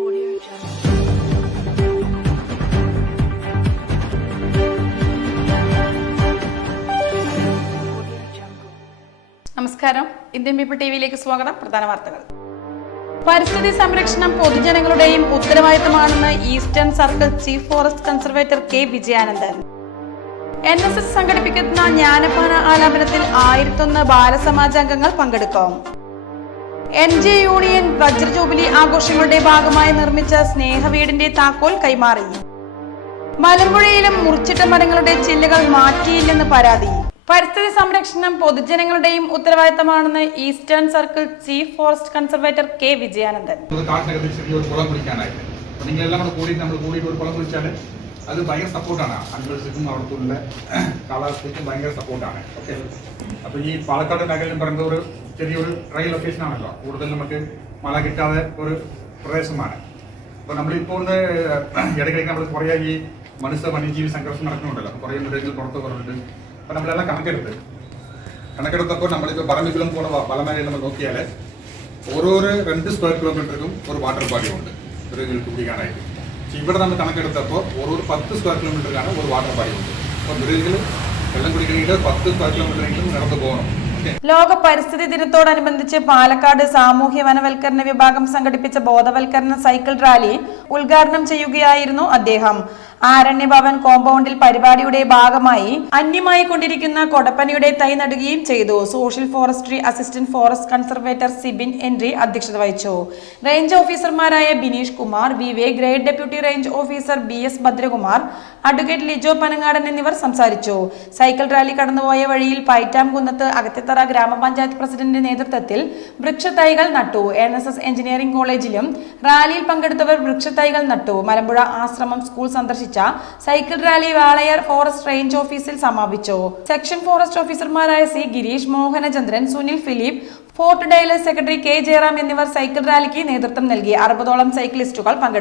Audio Jungle. Audio Jungle. നമസ്കാരം. Indian people ടിവിയിലേക്ക് സ്വാഗതം. പ്രധാന വാർത്തകൾ. പരിസ്ഥിതി സംരക്ഷണം പൊതുജനങ്ങളുടെയും ഉത്തരവാദിത്തമാണെന്ന് eastern circle chief forest conservator K Vijayanandan. NSS സംഘടിപ്പിക്കുന്ന ജ്ഞാനപാന ആലാപനത്തിൽ 1001 ബാലസമാജ അംഗങ്ങൾ പങ്കെടുക്കും. NJ യൂണിയൻ വജ്ര ജൂബിലി ആഘോഷങ്ങളുടെ ഭാഗമായി നിർമ്മിച്ച സ്നേഹവീടിന്റെ താക്കോൽ കൈമാറി. മലമ്പുഴയിലും മുറിച്ചിട്ട മരങ്ങളുടെ ചില്ലകൾ മാറ്റിയില്ലെന്ന് പരാതി. പരിസ്ഥിതി സംരക്ഷണം പൊതുജനങ്ങളുടെയും ഉത്തരവാദിത്തമാണെന്ന് eastern circle chief forest conservator K Vijayanandan. അത് ഭയങ്കര സപ്പോർട്ടാണ്. അനിമൽസിനും അവിടുത്തെ കാലാവസ്ഥയ്ക്കും ഭയങ്കര സപ്പോർട്ടാണ്. ഓക്കെ, അപ്പൊ ഈ പാലക്കാട് മേഖലയിൽ പറയുന്നത് ഒരു ചെറിയൊരു ഡ്രൈ ലൊക്കേഷൻ ആണല്ലോ, കൂടുതൽ നമുക്ക് മഴ കിട്ടാതെ ഒരു പ്രദേശമാണ്. അപ്പൊ നമ്മളിപ്പോൾ ഇടയ്ക്കിടയ്ക്ക് നമ്മൾ കുറേ ഈ മനുഷ്യ വന്യജീവി സംഘർഷം നടക്കുന്നുണ്ടല്ലോ, കുറേ മൃഗങ്ങൾ പുറത്ത് പറഞ്ഞിട്ട്. അപ്പൊ നമ്മളെല്ലാം കണക്കെടുത്തപ്പോൾ നമ്മളിപ്പോൾ പറമ്പിക്കുളം പോലെ പലമേഖലയിൽ നമ്മൾ നോക്കിയാൽ ഓരോരോ 2 സ്ക്വയർ കിലോമീറ്ററിലും ഒരു വാട്ടർ ബോഡി ഉണ്ട് മൃഗങ്ങൾക്ക് കുടിക്കാനായിട്ട്. ഇവിടെ നമ്മൾ കണക്കെടുത്തപ്പോൾ ഓരോ 10 സ്ക്വയർ കിലോമീറ്ററിലാണ് ഒരു വാട്ടർ ബോഡി ഉണ്ട്. അപ്പോൾ മൃഗങ്ങൾ വെള്ളം കുടിക്കണമെങ്കിൽ 10 സ്ക്വയർ കിലോമീറ്ററെങ്കിലും നടന്നു പോകണം. ലോക പരിസ്ഥിതി ദിനത്തോടനുബന്ധിച്ച് പാലക്കാട് സാമൂഹ്യ വനവൽക്കരണ വിഭാഗം സംഘടിപ്പിച്ച ബോധവൽക്കരണ സൈക്കിൾ റാലി ഉദ്ഘാടനം ചെയ്യുകയായിരുന്നു അദ്ദേഹം. ആരണ്യഭവൻ കോമ്പൗണ്ടിൽ പരിപാടിയുടെ ഭാഗമായി അന്യമായി കൊണ്ടിരിക്കുന്ന കൊടപ്പനയുടെ തൈ നടുകയും ചെയ്തു. Social forestry assistant forest conservator Sibin എൻട്രി അധ്യക്ഷത വഹിച്ചു. റേഞ്ച് ഓഫീസർമാരായ Bineesh Kumar, Vivek, grade deputy range officer BS Bhadrakumar, advocate Lijo Panangadan എന്നിവർ സംസാരിച്ചു. സൈക്കിൾ റാലി കടന്നുപോയ വഴിയിൽ പൈറ്റാംകുന്നത്ത് അകത്തിത്തറ ഗ്രാമപഞ്ചായത്ത് പ്രസിഡന്റിന്റെ നേതൃത്വത്തിൽ വൃക്ഷത്തൈകൾ നട്ടു. NSS എഞ്ചിനീയറിംഗ് കോളേജിലും റാലിയിൽ പങ്കെടുത്തവർ വൃക്ഷത്തൈകൾ നട്ടു. മലമ്പുഴ ആശ്രമം സ്കൂൾ സന്ദർശിച്ച cycle rally Walayar forest range ഓഫീസിൽ സമാപിച്ചു. സെക്ഷൻ ഫോറസ്റ്റ് ഓഫീസർമാരായ സി ഗിരീഷ്, മോഹനചന്ദ്രൻ, സുനിൽ ഫിലിപ്പ്, ഫോർട്ട് ഡയലർ സെക്രട്ടറി K ജയറാം എന്നിവർ സൈക്കിൾ റാലിക്ക് നേതൃത്വം നൽകി. 60ഓളം സൈക്ലിസ്റ്റുകൾ പങ്കെടുത്തു.